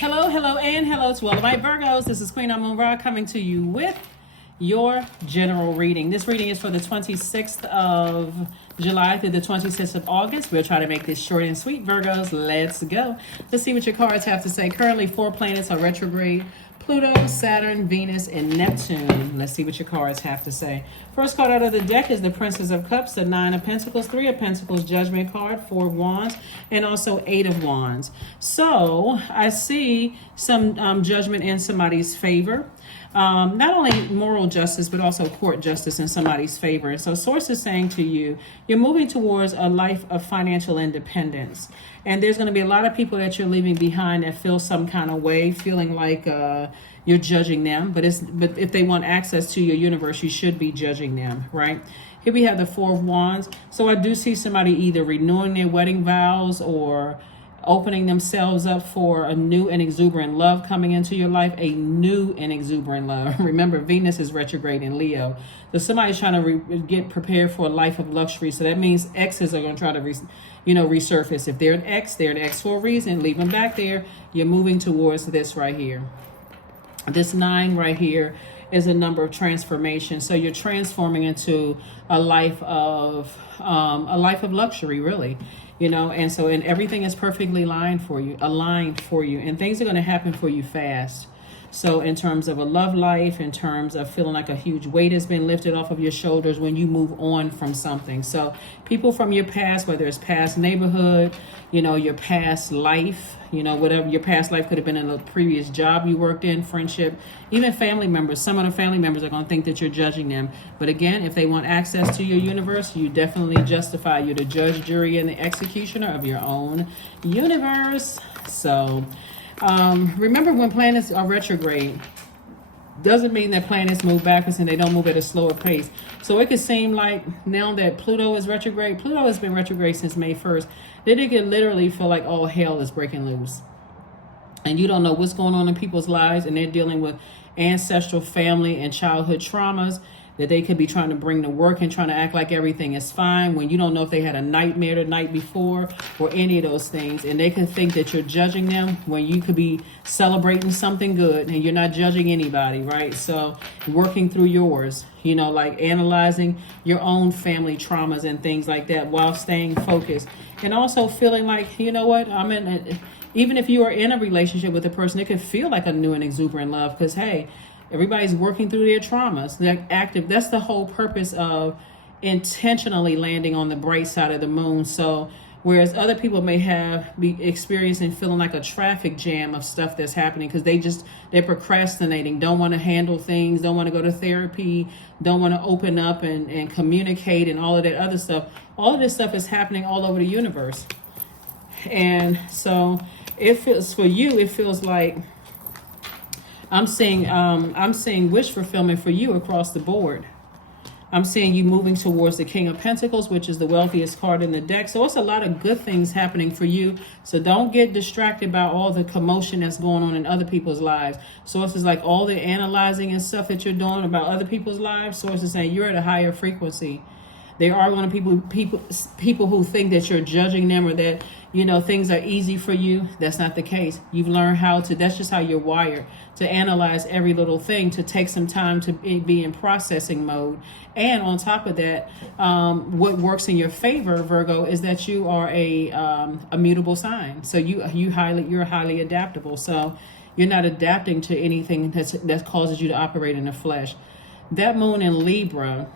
Hello, and hello to all of my Virgos. This is Queen Amun Ra coming to you with your general reading. This reading is for the 26th of July through the 26th of August. We'll try to make this short and sweet, Virgos. Let's go. Let's see what your cards have to say. Currently, 4 planets are retrograde. Pluto, Saturn, Venus, and Neptune. Let's see what your cards have to say. First card out of the deck is the Princess of Cups, the 9 of Pentacles, 3 of Pentacles, Judgment card, 4 of Wands, and also 8 of Wands. So I see some judgment in somebody's favor. Not only moral justice, but also court justice in somebody's favor. So source is saying to you, you're moving towards a life of financial independence. And there's going to be a lot of people that you're leaving behind that feel some kind of way, feeling like you're judging them. But if they want access to your universe, you should be judging them, right? Here we have the 4 of Wands. So I do see somebody either renewing their wedding vows or opening themselves up for a new and exuberant love coming into your life, a new and exuberant love. Remember, Venus is retrograde in Leo. So somebody's trying to get prepared for a life of luxury. So that means exes are going to try to, resurface. If they're an ex, they're an ex for a reason. Leave them back there. You're moving towards this right here. This 9 right here is a number of transformation. So you're transforming into a life of luxury, really. And everything is perfectly aligned for you, and things are going to happen for you fast. So in terms of a love life, in terms of feeling like a huge weight has been lifted off of your shoulders when you move on from something. So people from your past, whether it's past neighborhood, your past life, whatever your past life could have been in a previous job you worked in, friendship, even family members. Some of the family members are going to think that you're judging them. But again, if they want access to your universe, you definitely justify. You're the judge, jury, and the executioner of your own universe. So remember, when planets are retrograde, doesn't mean that planets move backwards and they don't move at a slower pace. So it could seem like now that Pluto is retrograde, Pluto has been retrograde since May 1st, that it could literally feel like all hell is breaking loose. And you don't know what's going on in people's lives, and they're dealing with ancestral, family, and childhood traumas that they could be trying to bring to work and trying to act like everything is fine when you don't know if they had a nightmare the night before or any of those things. And they can think that you're judging them when you could be celebrating something good, and you're not judging anybody, right? So working through yours, like analyzing your own family traumas and things like that while staying focused. And also feeling like, even if you are in a relationship with a person, it could feel like a new and exuberant love because, hey, everybody's working through their traumas. They're active. That's the whole purpose of intentionally landing on the bright side of the moon. So whereas other people may be experiencing feeling like a traffic jam of stuff that's happening because they're procrastinating, don't want to handle things, don't want to go to therapy, don't want to open up and communicate and all of that other stuff. All of this stuff is happening all over the universe. And so it feels like I'm seeing wish fulfillment for you across the board. I'm seeing you moving towards the King of Pentacles, which is the wealthiest card in the deck. So it's a lot of good things happening for you. So don't get distracted by all the commotion that's going on in other people's lives. Sources like all the analyzing and stuff that you're doing about other people's lives. Sources saying you're at a higher frequency. There are going to be people who think that you're judging them or that, things are easy for you. That's not the case. You've learned that's just how you're wired, to analyze every little thing, to take some time to be in processing mode. And on top of that, what works in your favor, Virgo, is that you are a mutable sign. So you're highly adaptable. So you're not adapting to anything that causes you to operate in the flesh. That moon in Libra,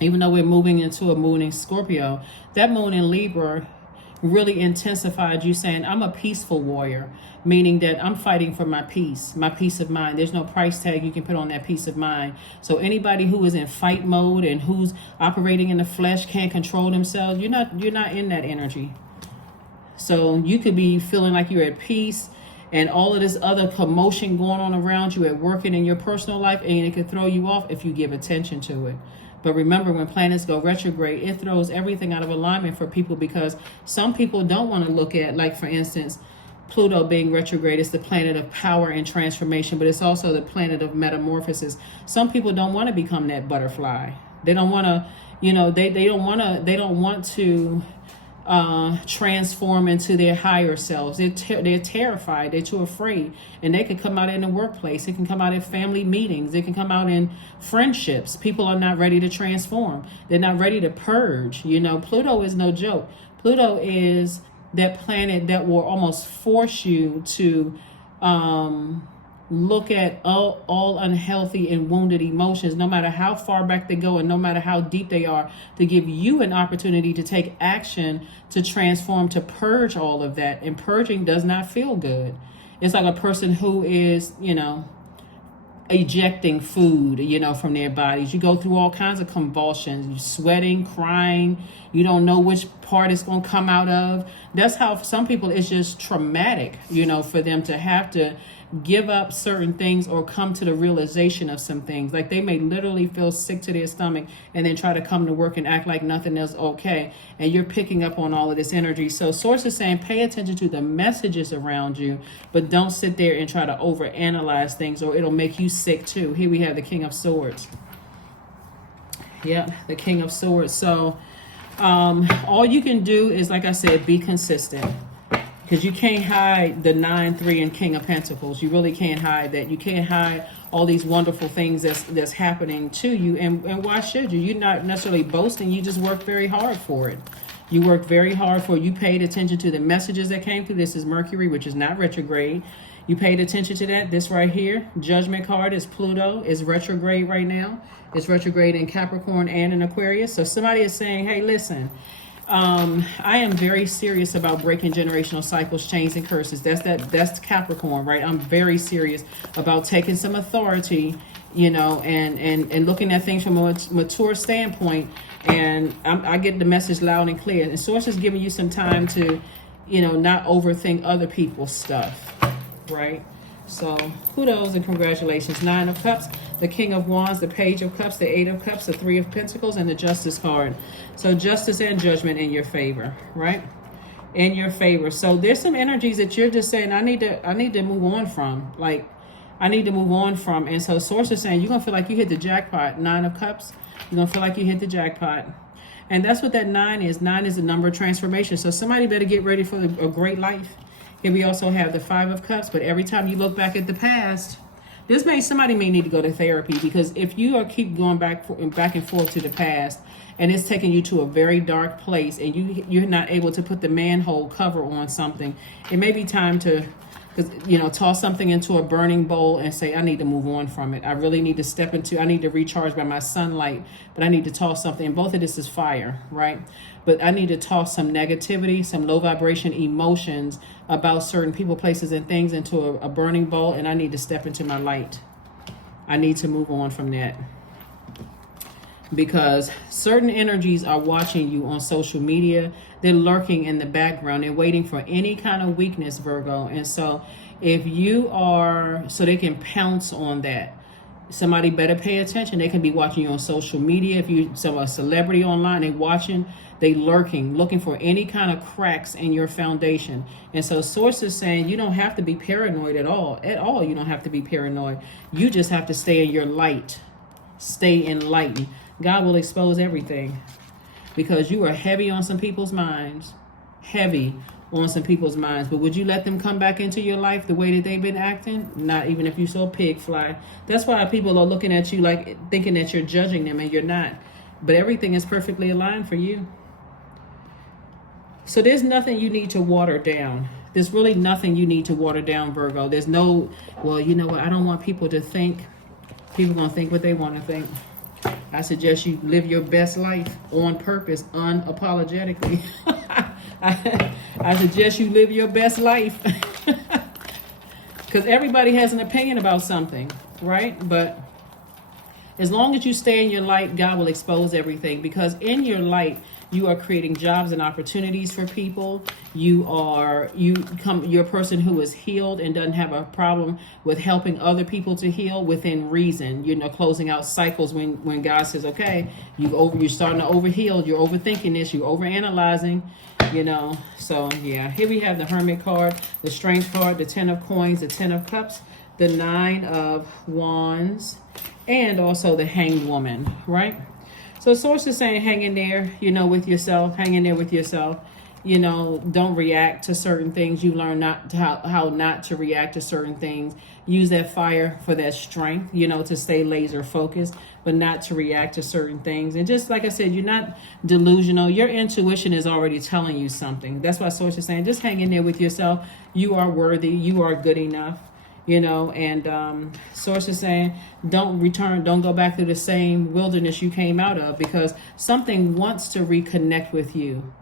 even though we're moving into a moon in Scorpio, that moon in Libra really intensified you saying, I'm a peaceful warrior, meaning that I'm fighting for my peace of mind. There's no price tag you can put on that peace of mind. So anybody who is in fight mode and who's operating in the flesh can't control themselves, you're not in that energy. So you could be feeling like you're at peace and all of this other commotion going on around you at work and in your personal life, and it could throw you off if you give attention to it. But remember, when planets go retrograde, it throws everything out of alignment for people because some people don't want to look at, like, for instance, Pluto being retrograde is the planet of power and transformation, but it's also the planet of metamorphosis. Some people don't want to become that butterfly. They don't want to, they don't want to transform into their higher selves. They're terrified. They're too afraid. And they can come out in the workplace. It can come out in family meetings. It can come out in friendships. People are not ready to transform. They're not ready to purge. You know, Pluto is no joke. Pluto is that planet that will almost force you to look at all unhealthy and wounded emotions, no matter how far back they go and no matter how deep they are, to give you an opportunity to take action, to transform, to purge all of that. And purging does not feel good. It's like a person who is, you know, ejecting food, you know, from their bodies. You go through all kinds of convulsions. You're sweating, crying. You don't know which part it's going to come out of. That's how, for some people, it's just traumatic, you know, for them to have to give up certain things or come to the realization of some things. Like they may literally feel sick to their stomach and then try to come to work and act like nothing is okay. And you're picking up on all of this energy. So Source is saying pay attention to the messages around you, but don't sit there and try to overanalyze things or it'll make you sick too. Here we have the King of Swords. Yep, the King of Swords. So all you can do is, like I said, be consistent. Because you can't hide the 9, 3, and King of Pentacles. You really can't hide that. You can't hide all these wonderful things that's happening to you. And why should you? You're not necessarily boasting. You just work very hard for it. You worked very hard for it. You paid attention to the messages that came through. This is Mercury, which is not retrograde. You paid attention to that. This right here, Judgment card, is Pluto. Is retrograde right now. It's retrograde in Capricorn and in Aquarius. So somebody is saying, hey, listen, I am very serious about breaking generational cycles, chains, and curses. That's Capricorn, right? I'm very serious about taking some authority, you know, and looking at things from a mature standpoint. And I get the message loud and clear. And Source is giving you some time to, you know, not overthink other people's stuff, right? So kudos and congratulations. 9 of Cups, the King of Wands, the Page of Cups, the 8 of Cups, the 3 of Pentacles, and the Justice card. So justice and judgment in your favor, right? In your favor. So there's some energies that you're just saying, I need to move on from. Like, I need to move on from. And so Source is saying, you're going to feel like you hit the jackpot. 9 of Cups, you're going to feel like you hit the jackpot. And that's what that 9 is. 9 is the number of transformation. So somebody better get ready for a great life. Here we also have the 5 of Cups, but every time you look back at the past, somebody may need to go to therapy, because if you keep going back and forth to the past, and it's taking you to a very dark place, and you're not able to put the manhole cover on something, it may be time to, you know, toss something into a burning bowl and say, I need to move on from it. I really need to I need to recharge by my sunlight, but I need to toss something. And both of this is fire, right? But I need to toss some negativity, some low vibration emotions about certain people, places, and things into a burning bowl, and I need to step into my light. I need to move on from that. Because certain energies are watching you on social media. They're lurking in the background. They're waiting for any kind of weakness, Virgo. And so if you are, so they can pounce on that. Somebody better pay attention. They can be watching you on social media. If you're a celebrity online, they're watching, they lurking, looking for any kind of cracks in your foundation. And so Source is saying you don't have to be paranoid at all. At all, you don't have to be paranoid. You just have to stay in your light. Stay enlightened. God will expose everything, because you are heavy on some people's minds. Heavy on some people's minds. But would you let them come back into your life the way that they've been acting? Not even if you saw a pig fly. That's why people are looking at you like thinking that you're judging them, and you're not. But everything is perfectly aligned for you. So there's nothing you need to water down. There's really nothing you need to water down, Virgo. There's no, well, you know what? I don't want people to think. People going to think what they want to think. I suggest you live your best life on purpose, unapologetically. I suggest you live your best life. Because everybody has an opinion about something, right? But as long as you stay in your light, God will expose everything. Because in your light, you are creating jobs and opportunities for people. You're a person who is healed and doesn't have a problem with helping other people to heal within reason. You know, closing out cycles when God says, okay, you're starting to overheal, you're overthinking this, you're overanalyzing, you know. So yeah, here we have the Hermit card, the Strength card, the 10 of Coins, the 10 of Cups, the 9 of Wands, and also the Hanged Woman, right? So Source is saying hang in there, you know, with yourself. Hang in there with yourself. you know, don't react to certain things. You learn not to, how not to react to certain things. Use that fire for that strength, you know, to stay laser focused, but not to react to certain things. And just like I said, you're not delusional. Your intuition is already telling you something. That's why Source is saying, just hang in there with yourself. You are worthy. You are good enough, you know. And Source is saying, don't go back to the same wilderness you came out of, because something wants to reconnect with you.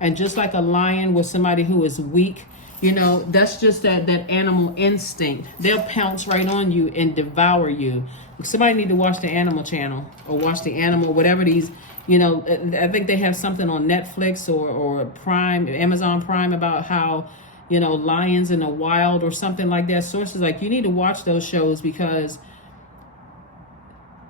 And just like a lion with somebody who is weak, you know, that's just that animal instinct. They'll pounce right on you and devour you. Somebody need to watch the Animal Channel or watch the Animal, whatever these, you know, I think they have something on Netflix or Prime, Amazon Prime, about how, you know, lions in the wild or something like that. Sources like, you need to watch those shows, because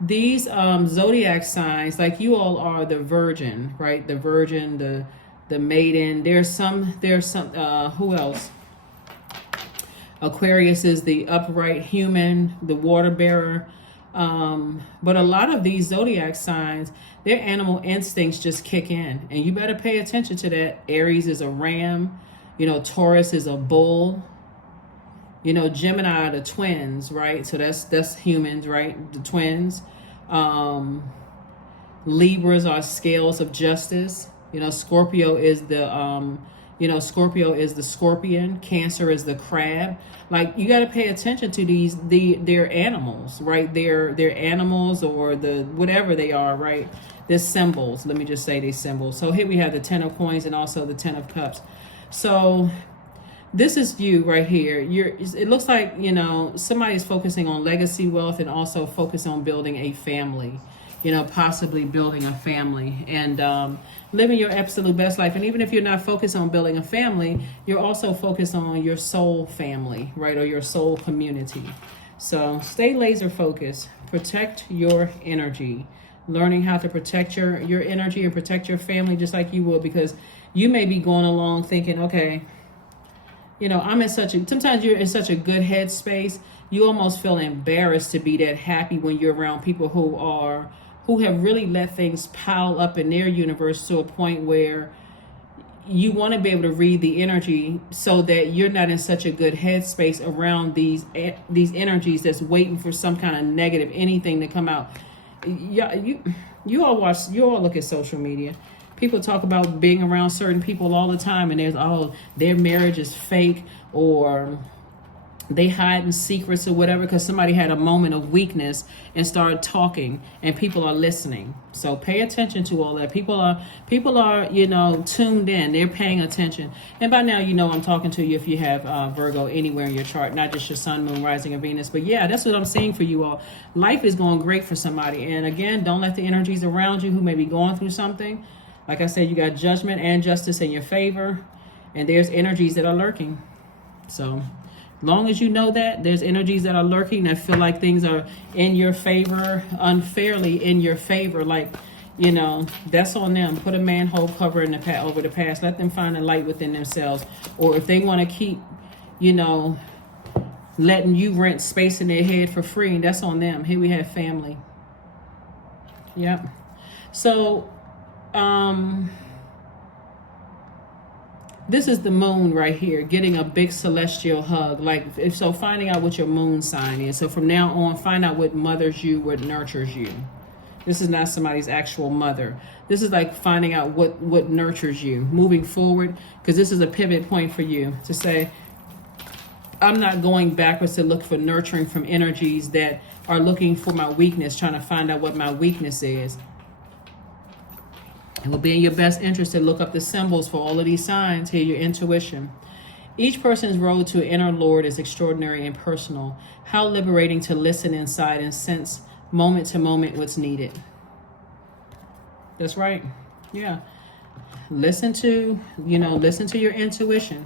these zodiac signs, like you all are the Virgin, right? The Virgin, the maiden. There's some who else? Aquarius is the upright human, the water bearer. But a lot of these zodiac signs, their animal instincts just kick in, and you better pay attention to that. Aries is a ram, you know, Taurus is a bull, you know, Gemini are the twins, right? So that's humans, right? The twins. Libras are scales of justice. You know, Scorpio is the Scorpio is the scorpion. Cancer is the crab. Like, you got to pay attention to their animals, right? Their animals, or the whatever they are, right? They're symbols. Let me just say these symbols. So here we have the 10 of coins and also the 10 of cups. So this is you right here. It looks like, you know, somebody's focusing on legacy wealth and also focus on building a family. You know, possibly building a family and living your absolute best life. And even if you're not focused on building a family, you're also focused on your soul family, right? Or your soul community. So stay laser focused. Protect your energy. Learning how to protect your energy and protect your family just like you will, because you may be going along thinking, okay, you know, sometimes you're in such a good headspace, you almost feel embarrassed to be that happy when you're around people who have really let things pile up in their universe to a point where you want to be able to read the energy so that you're not in such a good headspace around these energies that's waiting for some kind of negative anything to come out. You all look at social media. People talk about being around certain people all the time, and their marriage is fake, or they hide in secrets or whatever because somebody had a moment of weakness and started talking, and people are listening. So pay attention to all that. People are, you know, tuned in. They're paying attention. And by now, you know, I'm talking to you if you have Virgo anywhere in your chart, not just your sun, moon, rising, or Venus. But yeah, that's what I'm seeing for you all. Life is going great for somebody. And again, don't let the energies around you who may be going through something. Like I said, you got judgment and justice in your favor, and there's energies that are lurking. So long as you know that there's energies that are lurking that feel like things are in your favor, unfairly in your favor, like, you know, that's on them. Put a manhole cover over the past. Let them find a light within themselves. Or if they want to keep, you know, letting you rent space in their head for free, that's on them. Here we have family. Yep. So this is the moon right here, getting a big celestial hug. Finding out what your moon sign is. So from now on, find out what mothers you, what nurtures you. This is not somebody's actual mother. This is like finding out what nurtures you, moving forward, because this is a pivot point for you to say, I'm not going backwards to look for nurturing from energies that are looking for my weakness, trying to find out what my weakness is. It will be in your best interest to look up the symbols for all of these signs. Hear your intuition. Each person's road to an inner Lord is extraordinary and personal. How liberating to listen inside and sense moment to moment what's needed. That's right. Yeah. Listen to your intuition.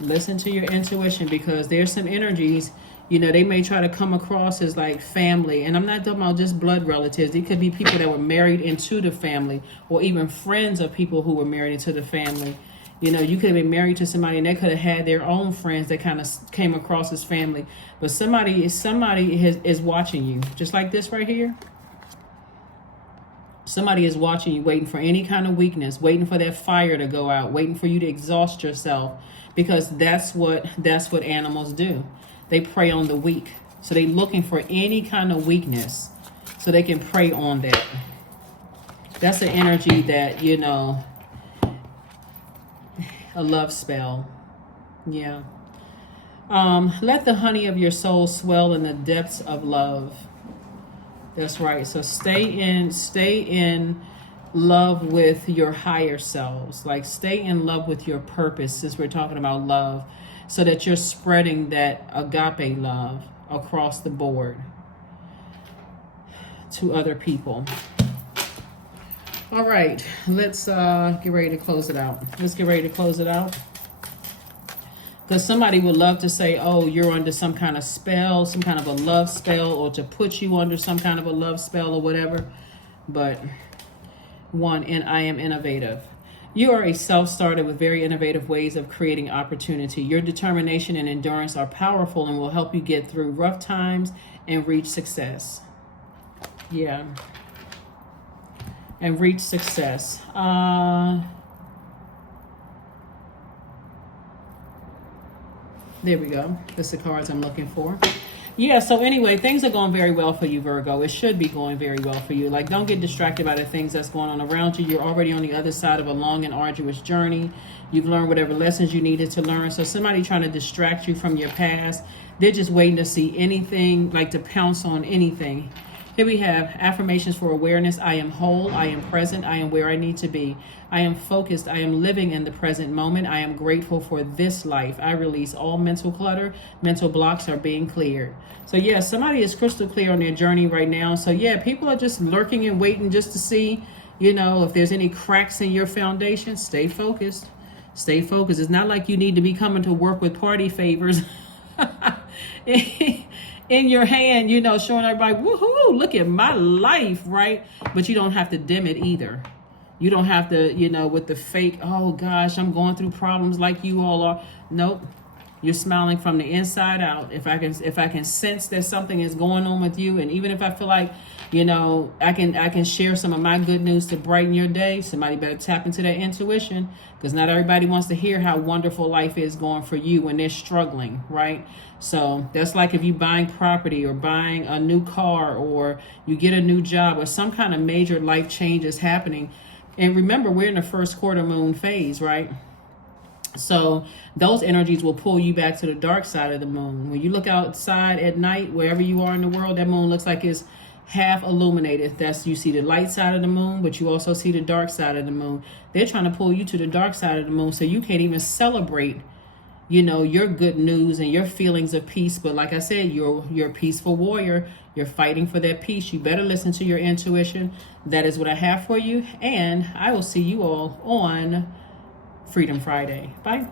Listen to your intuition, because there's some energies, you know, they may try to come across as like family. And I'm not talking about just blood relatives. It could be people that were married into the family, or even friends of people who were married into the family. You know, you could have been married to somebody and they could have had their own friends that kind of came across as family. But somebody is watching you, just like this right here. Somebody is watching you, waiting for any kind of weakness, waiting for that fire to go out, waiting for you to exhaust yourself, because that's what animals do. They prey on the weak. So they're looking for any kind of weakness so they can prey on that. That's an energy that, you know, a love spell. Yeah. Let the honey of your soul swell in the depths of love. That's right. So stay in love with your higher selves. Like, stay in love with your purpose, since we're talking about love, so that you're spreading that agape love across the board to other people. All right, let's get ready to close it out. Let's get ready to close it out. Because somebody would love to say, oh, you're under some kind of spell, some kind of a love spell, or to put you under some kind of a love spell or whatever. But and I am innovative. You are a self-starter with very innovative ways of creating opportunity. Your determination and endurance are powerful and will help you get through rough times and reach success. Yeah. And reach success. There we go. That's the cards I'm looking for. Yeah, so anyway, things are going very well for you, Virgo. It should be going very well for you. Like, don't get distracted by the things that's going on around you. You're already on the other side of a long and arduous journey. You've learned whatever lessons you needed to learn. So somebody trying to distract you from your past, they're just waiting to see anything, like to pounce on anything. Here we have affirmations for awareness. I am whole. I am present. I am where I need to be. I am focused. I am living in the present moment. I am grateful for this life. I release all mental clutter. Mental blocks are being cleared. So yeah, somebody is crystal clear on their journey right now. So yeah, people are just lurking and waiting just to see, you know, if there's any cracks in your foundation. Stay focused. Stay focused. It's not like you need to be coming to work with party favors in your hand, you know, showing everybody, woohoo, look at my life, right? But you don't have to dim it either. You don't have to, you know, with the fake, oh gosh, I'm going through problems like you all are. Nope. You're smiling from the inside out. If I can sense that something is going on with you, and even if I feel like, you know, I can share some of my good news to brighten your day, somebody better tap into that intuition, because not everybody wants to hear how wonderful life is going for you when they're struggling, right? So that's like if you're buying property or buying a new car, or you get a new job, or some kind of major life change is happening. And remember, we're in the first quarter moon phase, right? So those energies will pull you back to the dark side of the moon. When you look outside at night, wherever you are in the world, that moon looks like it's half illuminated. That's, you see the light side of the moon, but you also see the dark side of the moon. They're trying to pull you to the dark side of the moon, so you can't even celebrate, you know, your good news and your feelings of peace. But like I said, you're a peaceful warrior. You're fighting for that peace. You better listen to your intuition. That is what I have for you. And I will see you all on Freedom Friday. Bye.